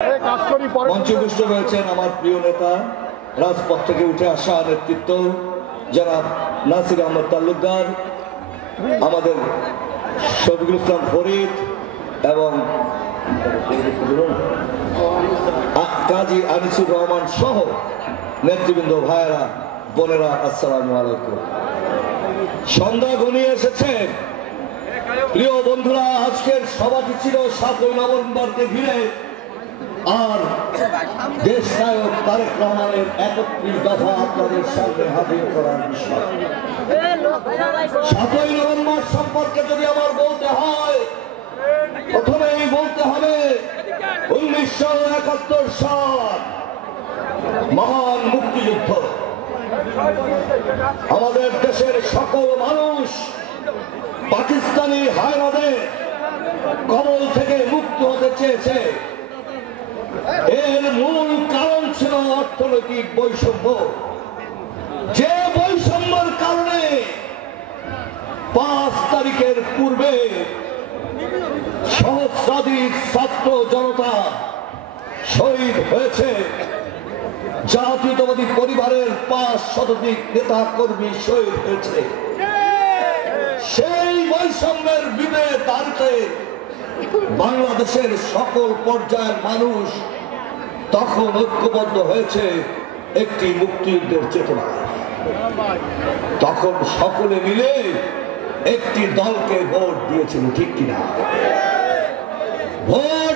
মঞ্চপুষ্ট রয়েছেন আমার প্রিয় নেতা, রাজপথ থেকে উঠে আসা নেতৃত্ব জনাব নাসির আহমদ তালুকদার, আমাদের শফিকুল ইসলাম ফরিদ এবং কাজী আনিসুর রহমান সহ নেতৃবৃন্দ, ভাইয়েরা, বোনেরা, আসসালামু আলাইকুম। সন্ধ্যা ঘনিয়ে এসেছে। প্রিয় বন্ধুরা, আজকের সভাটি ছিল 7ই নভেম্বরকে ঘিরে আর দেশ নায়ক তারেক রহমানের 31 দফা আপনাদের সামনে হাজির করার বিষয়। 7ই নভেম্বর সম্পর্কে যদি আমার বলতে হয়, প্রথমেই বলতে হবে 1971 সাল মহান মুক্তিযুদ্ধ। আমাদের দেশের সকল মানুষ পাকিস্তানি হায়নাদের কবল থেকে মুক্ত হতে চেয়েছে। এর মূল কারণ ছিল অর্থনৈতিক বৈষম্য। যে বৈষম্যের কারণে 5 তারিখের পূর্বে সহস্রাধিক ছাত্র জনতা শহীদ হয়েছে, জাতীয়তাবাদী পরিবারের 5 শতাধিক নেতা কর্মী শহীদ হয়েছে। সেই বৈষম্যের বিরুদ্ধে বাংলাদেশের সকল পর্যায়ের মানুষ তখন ঐক্যবদ্ধ হয়েছে একটি মুক্তিযুদ্ধের চেতনায়। তখন সকলে মিলে একটি দলকে ভোট দিয়েছিল, ঠিক কিনা? ভোট